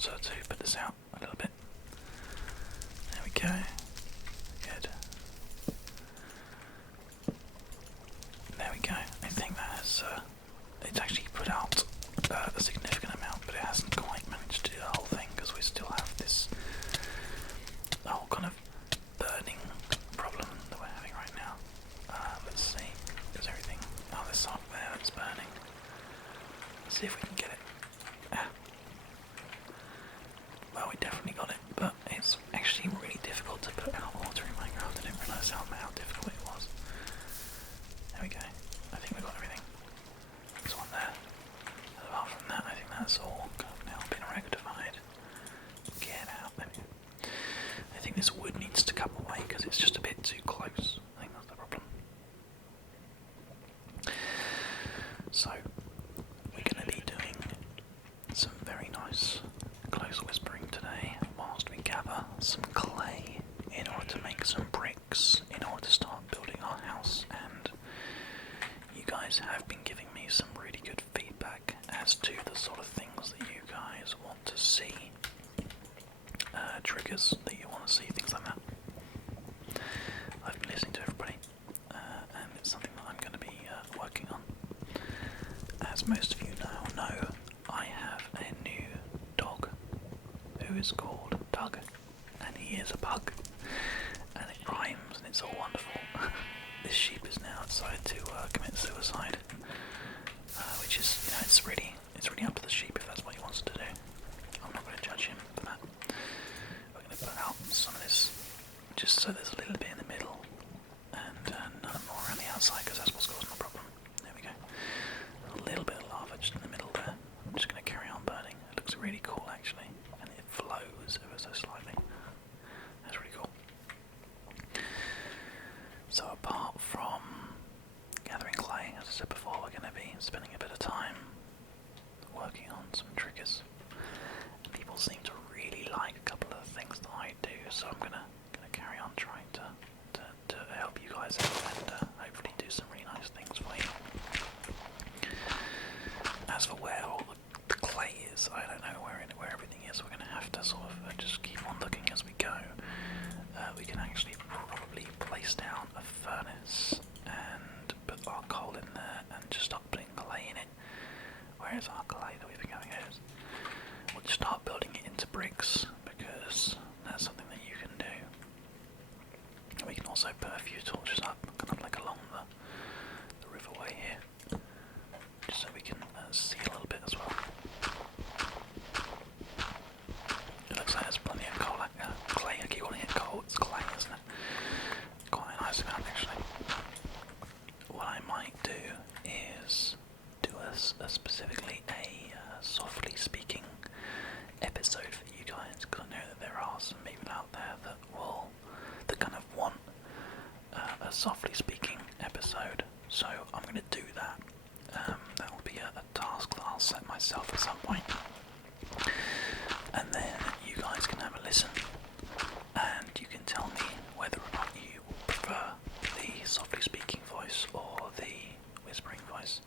closer to put this out a little bit. There we go. Good. There we go. I think that has, it's actually put out a significant amount, but it hasn't quite managed to do the whole thing because we still have this whole kind of burning problem that we're having right now. Let's see. Is everything? Oh, there's some there that's burning. Let's see if we can get it. Well, we definitely got it, but it's actually really difficult to put out water in Minecraft. I didn't realise how difficult it was. There we go. I think we got everything. There's one there. Apart from that, I think that's all now been rectified. Get out. There we go. I think this wood needs to come away because it's just a bit too close. I think that's the problem. So, we're going to be doing some very nice close whispering today whilst we gather some clay in order to make some bricks in order to start building our house. And you guys have been giving me some really good feedback as to the sort of things that you guys want to see, triggers that you want to see, things like that. I've been listening to everybody, and it's something that I'm going to be working on. As most of you now know, I have a new dog who is called Doug, and he is a pug, and it rhymes and it's all wonderful. This sheep is now decided to commit suicide, which is, you know, it's really up to the sheep if that's what he wants to do. I'm not going to judge him for that. We're going to put out some of this just so there's a little bit in the middle and none more around the outside, because that's what's causing the problem. There we go. A little bit of lava just in the middle there. I'm just going to carry on burning. It looks really cool actually, and it flows ever so slightly. That's really cool. So apart from gathering clay, as I said before, we're going to be spending a bit of time working on some triggers. And people seem to really like a couple of things that I do, so I'm gonna carry on trying to help you guys out and hopefully do some really nice things for you. As for where all the clay is, I don't know where everything is. We're going to have to sort of just keep on looking as we go. We can actually probably place down a furnace and put our coal in there and just start putting clay in it. Where is our clay that we've been going over? We'll just start building it into bricks, because that's something that you can do. And we can also put a few torches up, kind of like along the riverway here, just so we can see a little bit as well. It looks like there's plenty of coal, clay. I keep calling it coal, it's clay, isn't it? Quite a nice amount actually. What I might do is do specifically a softly speaking episode for you guys, because I know that there are some people out there that kind of want a softly speaking episode, so I'm going to do that. That will be a task that I'll set myself at some point, and then you guys can have a listen and you can tell me whether or not you prefer the softly speaking voice or the whispering voice.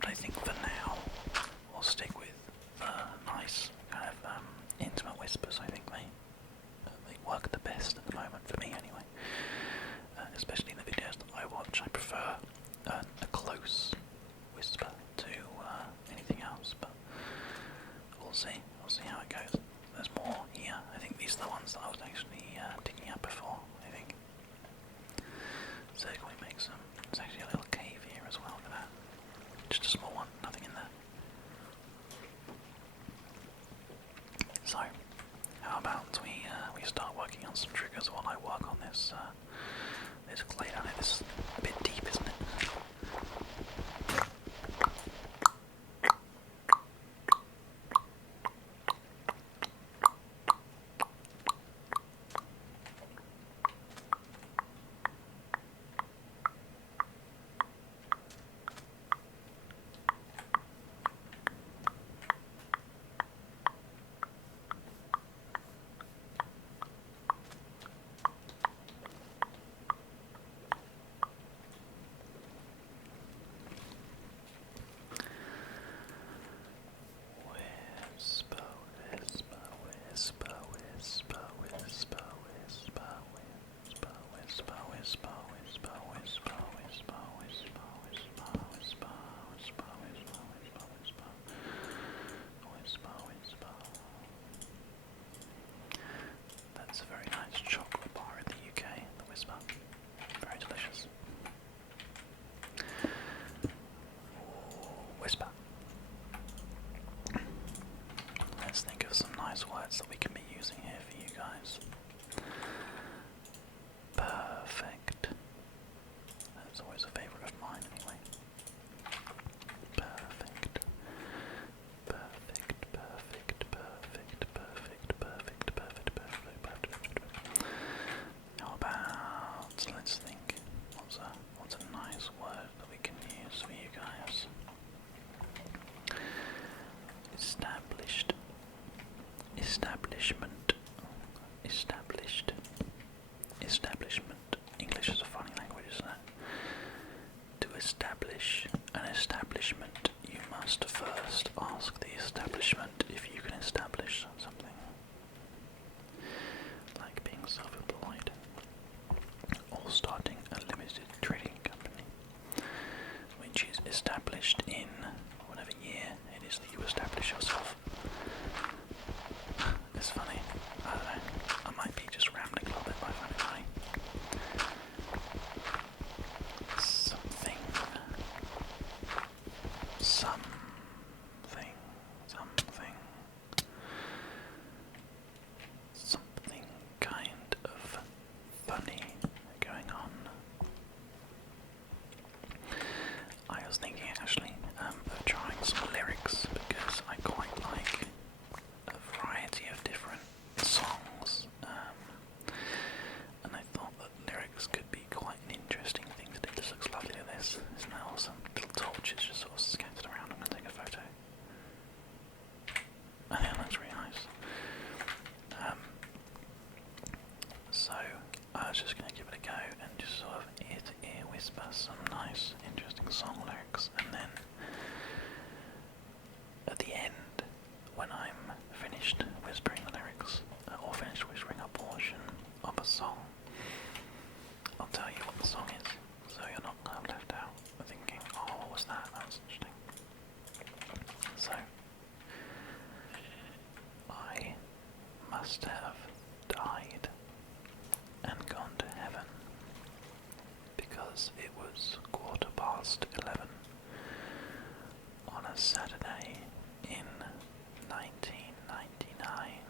But I think for now we'll stick with nice kind of intimate whispers. I think they work the best at the moment for me anyway, especially in the videos that I watch. I prefer a close whisper to anything else, but we'll see how it goes. There's more here. I think these are the ones that I was actually digging up before, I think. So can we make some? There's actually a little cave here as well for that. Just a small one, nothing in there. So, how about we start working on some triggers while I work on this this clay down here. This is a bit deep, isn't it? established in whatever year it is that you establish yourself. It's funny. I don't know. I might be just rambling a little bit, but I find it funny. Something. Something kind of funny going on. I was thinking actually of trying some lyrics because I quite like a variety of different songs, and I thought that lyrics could be quite an interesting thing to do. This looks lovely to this, isn't that awesome? Little torches just sort of scattered around. I'm going to take a photo. I think that looks really nice. So I was just going to give it a go and just sort of ear to ear whisper some nice, interesting song lyrics, and then at the end, when I'm finished whispering the lyrics, or finished whispering a portion of a song, I'll tell you what the song is, so you're not left out thinking, oh, what was that? That was interesting. So, I must have died and gone to heaven because it was 11:15 on a Saturday in 1999,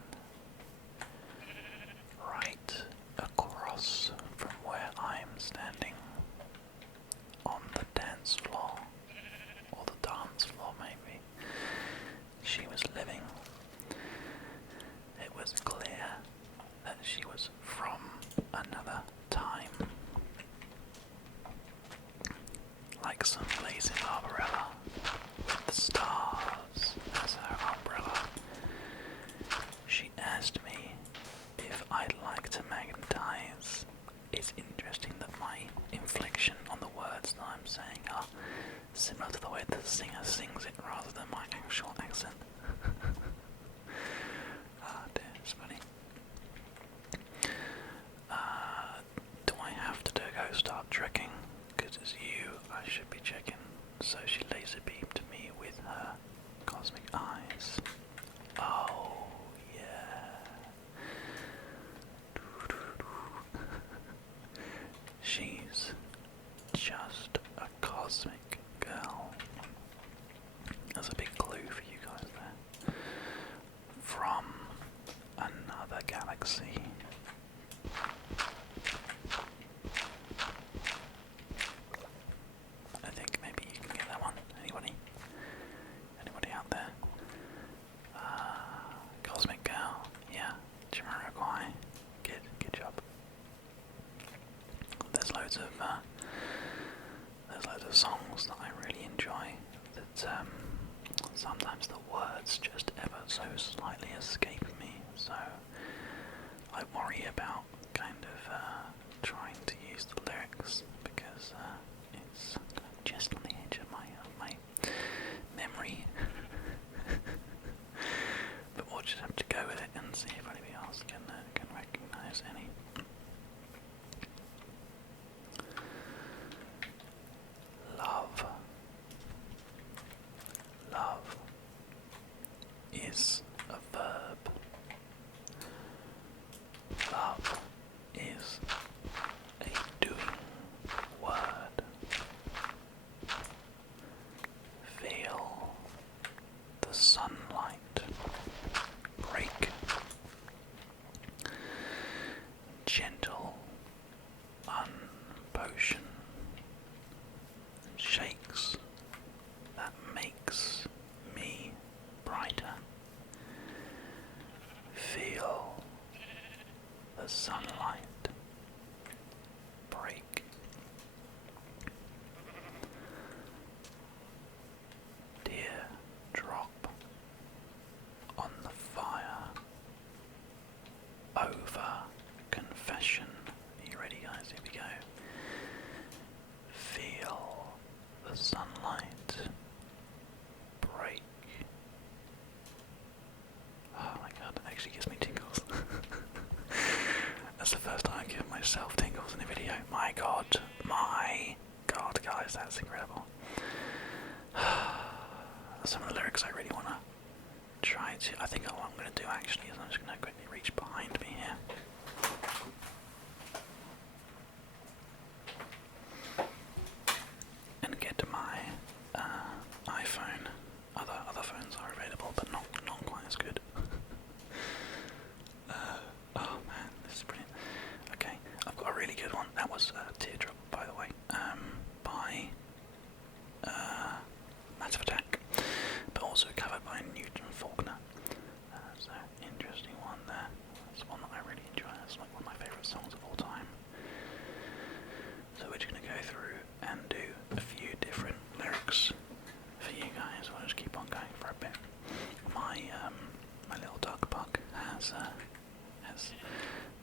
right across from where I'm standing on the dance floor, or the dance floor maybe. She was living. It was clear that she was from another time, like some blazing Barbarella with the stars as her umbrella. She asked me if I'd like to magnetize. It's interesting that my inflection on the words that I'm saying are similar to the way the singer sings it rather than my actual accent. Ah dear, it's funny. Do I have to go start trekking? Because it's you I should be checking. So she laser beamed me with her cosmic eyes. Oh yeah. She's just a cosmic girl. There's a big clue for you guys there. From another galaxy. I think maybe you can get that one. Anybody? Anybody out there? Cosmic girl. Yeah. Jamiroquai. Good job. There's loads of songs that I really enjoy that sometimes the words just ever so slightly escape me, so I worry about kind of trying to use the lyrics because it's just on the edge of my memory. But we'll just have to go with it and see if anybody else can recognise any. Love is a verb. Love is a doing word. Feel the sunlight break. Gentle unpotion shakes that makes me brighter. Feel the sunlight break. Dear drop on the fire. Over confession. Are you ready, guys? Here we go. Feel the sunlight break. Oh my god, that actually gives me tingles. That's the first time I've given myself tingles in a video. My god, guys, that's incredible. some of the lyrics I really want to try to. I think what I'm going to do actually is I'm just going to quickly reach behind me here. And get my iPhone. Other phones are available, but not quite as good. Oh man, this is brilliant. Okay, I've got a really good one. That was Teardrop, by the way, by Massive Attack, but also covered by Newton Faulkner. So interesting one there. It's one that I really enjoy. It's like one of my favourite songs of all time. So we're just going to go through and do a few different lyrics for you guys. We'll just keep on going for a bit. My little dog bug has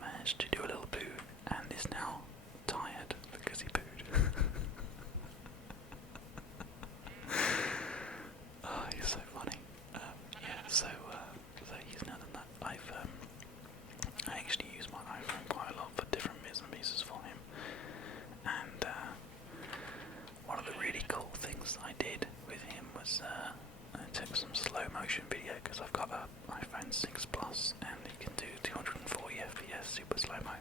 managed to do a little poo and is now tired because he pooed. Oh, he's so funny. Yeah, so he's now done that. I actually use my iPhone quite a lot for different bits and pieces for him. And one of the really cool things I did with him was I took some slow motion video because I've got an iPhone 6 Plus and it can do 240 FPS super slow mo,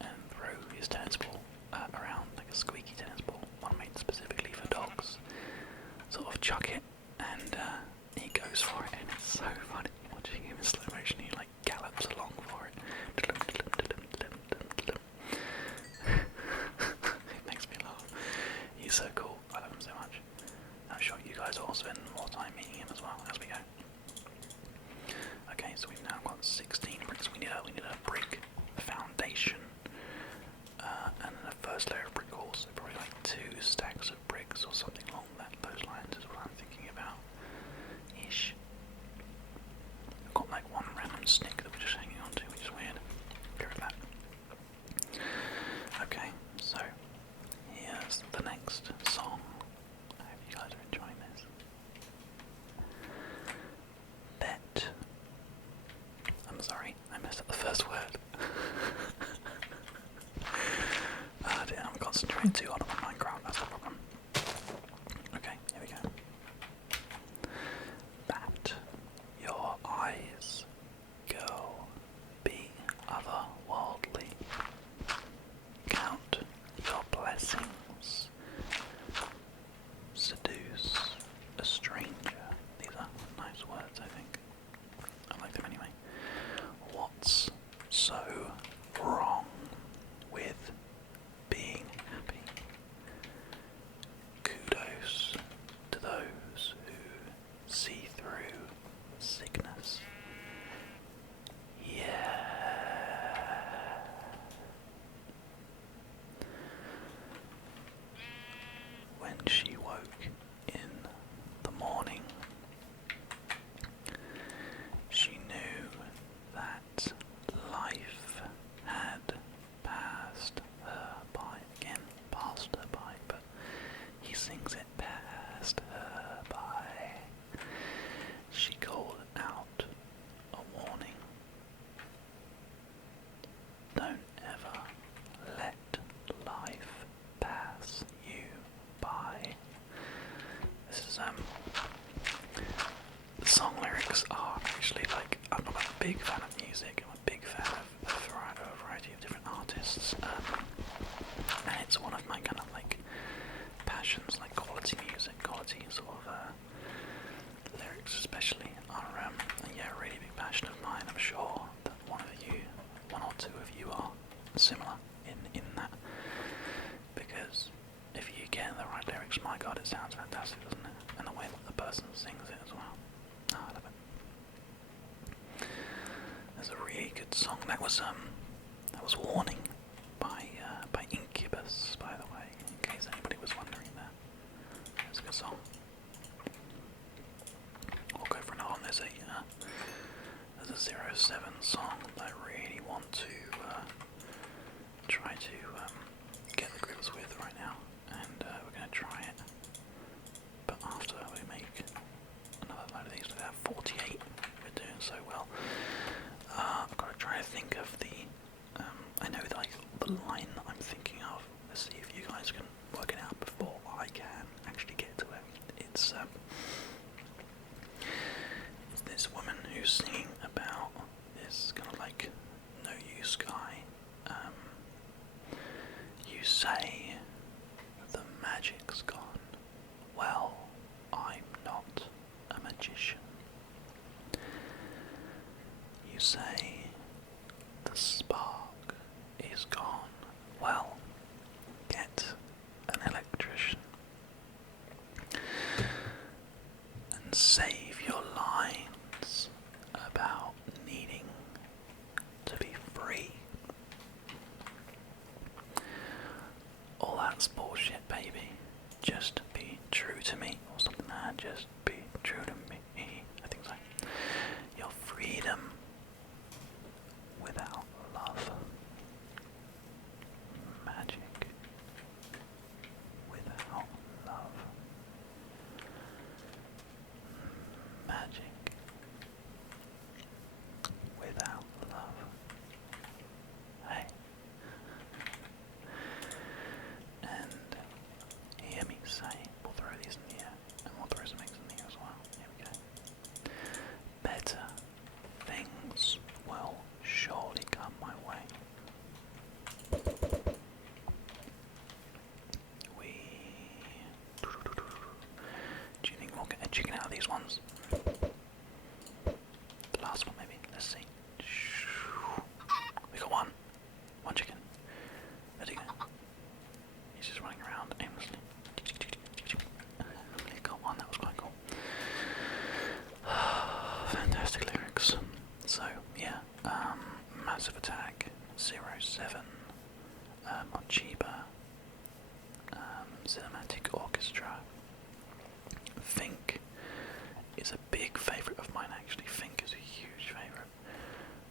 and throw his tennis ball around like a squeaky tennis ball, one made specifically for dogs. Sort of chuck it and he goes for it, and it's so funny watching him in slow motion. He like gallops along for it. It makes me laugh. He's so cool. I love him so much. I'm sure you guys will spend more time meeting him as well as we go. Okay, so we've now got 16 bricks. We need a brick foundation, and then a first layer of brick walls. So probably like 2 stacks of bricks or something along those lines is what I'm thinking about. Ish. I've got like one random snick that we're just hanging on to, which is weird. Get rid of that. Okay, so here's the next song. I hope you guys are enjoying this. Bet. I'm sorry, I messed up the first word. I'm concentrating too hard on my Minecraft, that's the problem. Okay, here we go. Bat your eyes, girl, be otherworldly. Count your blessings. Seduce a stranger. These are nice words, I think. I like them anyway. What's so wrong with being happy? Kudos to those who see through sickness. Yeah. When she woke in the morning, she knew that life had passed her by. Again, passed her by, but he sings it passed her by. She called out a warning. Don't ever let life pass you by. This is the song lyrics are actually like, I'm not a big fan of music, I'm a big fan of a variety of different artists, and it's one of my kind of like passions, like quality music, quality sort of lyrics especially are a really big passion of mine. I'm sure that one or two of you are similar in that, because if you get the right lyrics, my god, it sounds fantastic, doesn't it? And the way that the person sings it as well. Oh, I love it. There's a really good song. That was Warning by Incubus, by the way, in case anybody was wondering there. That's a good song. I'll go for another one. There's a 07 song that I really want to try to get the grips with right now, and we're going to try it. But after we make another load of these, we have 48. We're doing so well. I've got to try to think of the. I know that say the magic's gone. Well, I'm not a magician. You say the spark is gone. Well, get an electrician and save your lines about needing to be free. All that's bullshit, baby. Just be true to me, or something like that. Just be true to me. I think so. Your freedom without love. Magic without love. Magic without love. Hey. And hear me say, we'll throw these in here, and we'll throw some eggs in here as well. Here we go. Better things will surely come my way. Do you think we'll get a chicken out of these ones? The last one maybe, let's see. We got one. One chicken. Where'd he go? He's just running around aimlessly. We got one, that was quite cool. Fantastic lyrics. So, yeah, Massive Attack, 07, Mochiba, Cinematic Orchestra. Think is a big favourite of mine actually. Think is a huge favourite.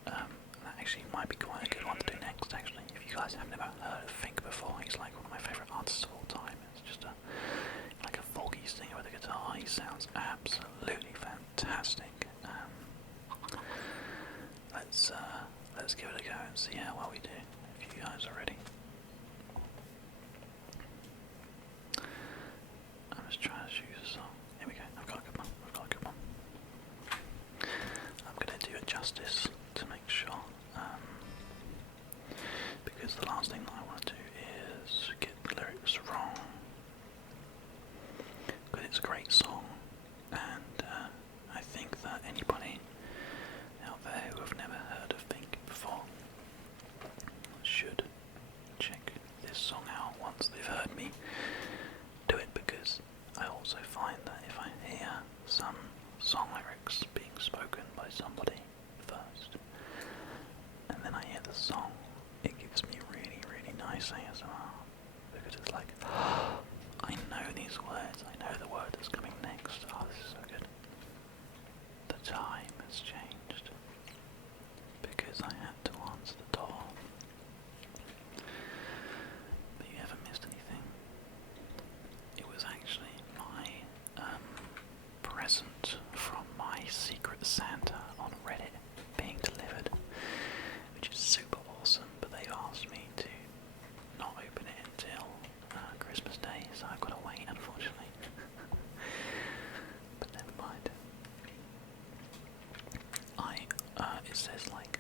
That actually might be quite a good one to do next actually. If you guys have never heard of Think before, he's like one of my favourite artists of all time. It's just like a folky singer with a guitar. He sounds absolutely fantastic. Let's give it a go and see how well we do. If you guys are ready. I'm just trying to choose a song. Here we go. I've got a good one. I'm going to do it justice to make sure. Because the last thing that I want to do is get the lyrics wrong. Because it's a great song, and I think that anybody out there who have never heard of Pink before should check this song out once they've heard me do it, because I also find that if I hear some song lyrics being spoken by somebody first, and then I hear the song, it gives me really, really nice ASMR, because it's like, I know these words, I know the word that's coming next. Oh, this is so good. The time has changed, because I had to answer the door. But you haven't missed anything. It was actually my present from my Secret Santa on Reddit being delivered, which is super awesome, but they've asked me to not open it until Christmas Day, so I've got to wait, unfortunately. But never mind. It says like,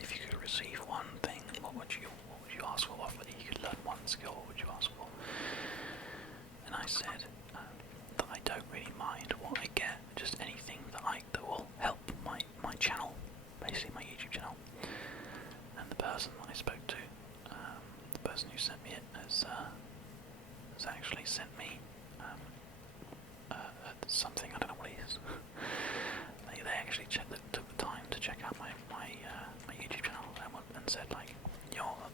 if you could receive one thing, what would you ask for? Whether you could learn one skill, what would you ask for? And I said that I don't really mind what I get, just anything that will help my channel, basically my YouTube channel. And the person that I spoke to, the person who sent me it, has actually sent me something, I don't know what it is. They actually took the time to check out my YouTube channel and said like,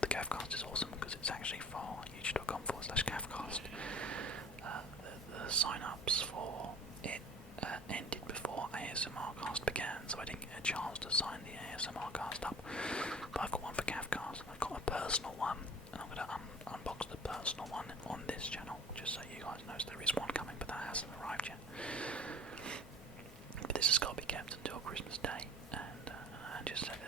the Cavcast is awesome because it's actually for youtube.com/Cavcast. The sign-ups for it ended before ASMRCast began, so I didn't get a chance to sign the ASMRCast up. But I've got one for Cavcast, and I've got a personal one, and I'm going to unbox the personal one on this channel, just so you guys know there is one coming, but that hasn't arrived yet. But this has got to be kept until Christmas Day, and I just said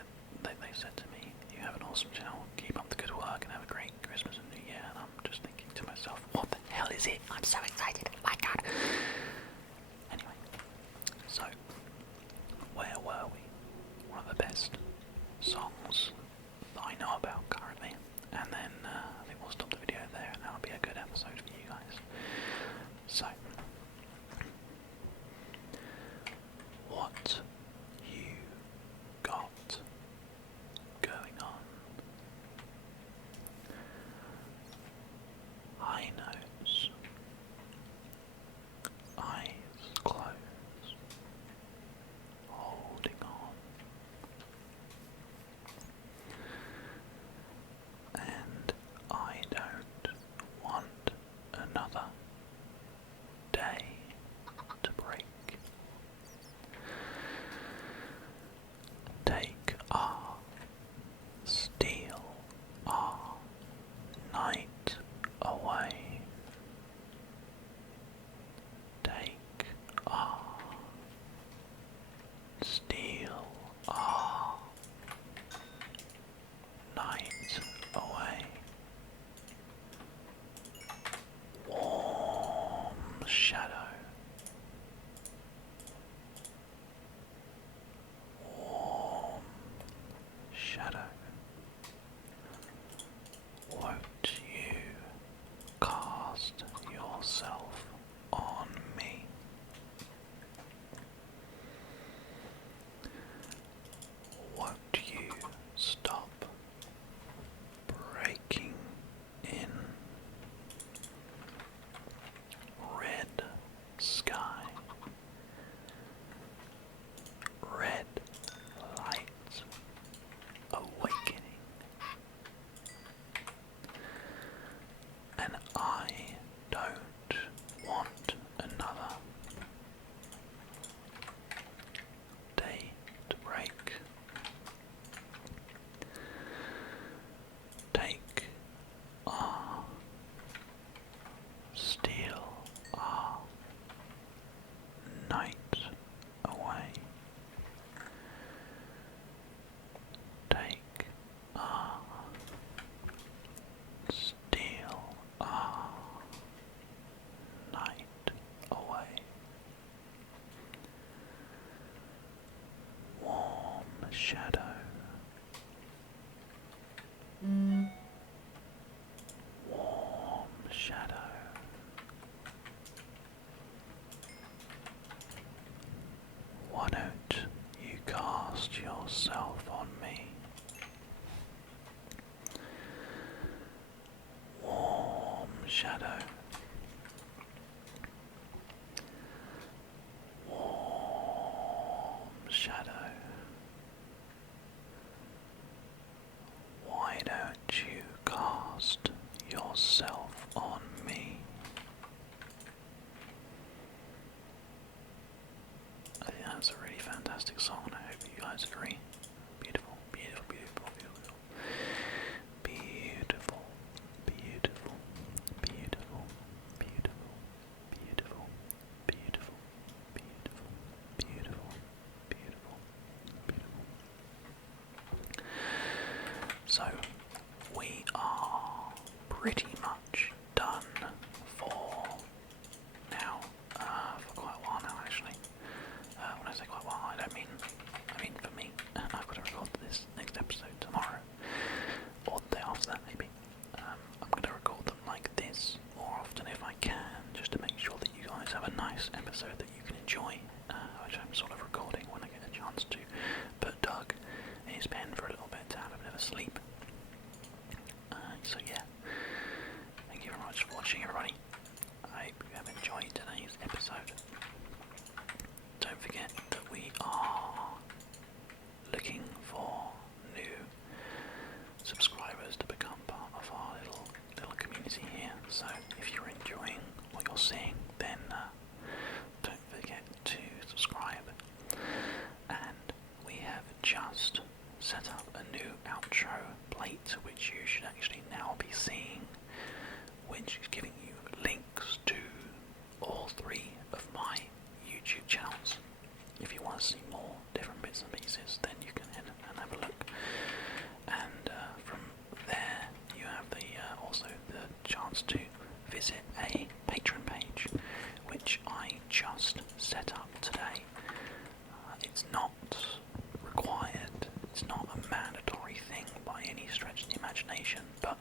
that they said to me, you have an awesome channel, keep up the good work and have a great Christmas and New Year. And I'm just thinking to myself, what the hell is it? I'm so excited, oh my god. Anyway, so where were we? One of the best songs that I know about currently, and then I think we'll stop the video there and take steal our night away. Take steal our night away. Warm shadow. Warm shadow. Why don't you cast yourself on me? Warm shadow. Warm shadow. Why don't you cast yourself on me? I think that's a really fantastic song, and I hope you guys agree. Beautiful, beautiful, beautiful, beautiful. Beautiful, beautiful, beautiful, beautiful, beautiful, beautiful, beautiful, beautiful, beautiful, beautiful. So, we are pretty much done for now, for quite a while now actually. When I say quite a while, I mean for me. I've got to record this next episode tomorrow, or the day after that maybe. I'm going to record them like this more often if I can, just to make sure that you guys have a nice episode that you can enjoy, which I'm sort of recording when I get a chance to put Doug in his pen for a little bit to have a bit of a sleep. So yeah, thank you very much for watching, everybody. I hope you have enjoyed today's episode. Don't forget that we are looking for new subscribers to become part of our little community here. So if you're enjoying what you're seeing, then don't forget to subscribe. And we have just set up a new outro plate, which you should actually now be seeing, which is giving you links to all 3 of my YouTube channels. If you want to see more different bits and pieces, then you can head and have a look. And from there, you have also the chance to visit a Patreon page, which I just set up today. It's not required, it's not a mandatory thing by any stretch of the imagination, but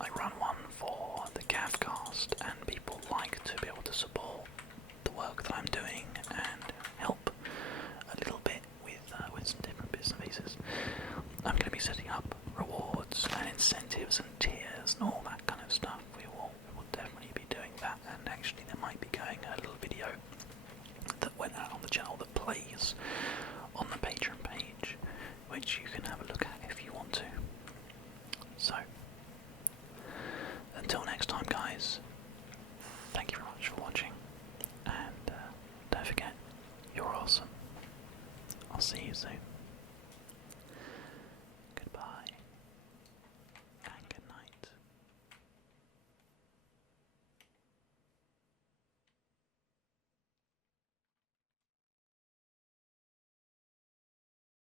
I run one for the ASMRCast, and people like to be able to support the work that I'm doing and help a little bit with some different bits and pieces. I'm going to be setting up rewards and incentives and tiers and all that kind of stuff. We will definitely be doing that, and actually there might be going a little video that went out on the channel that plays on the Patreon page, which you can have a look at if you want to. So, until next time guys, thank you very much for watching, and don't forget, you're awesome. I'll see you soon.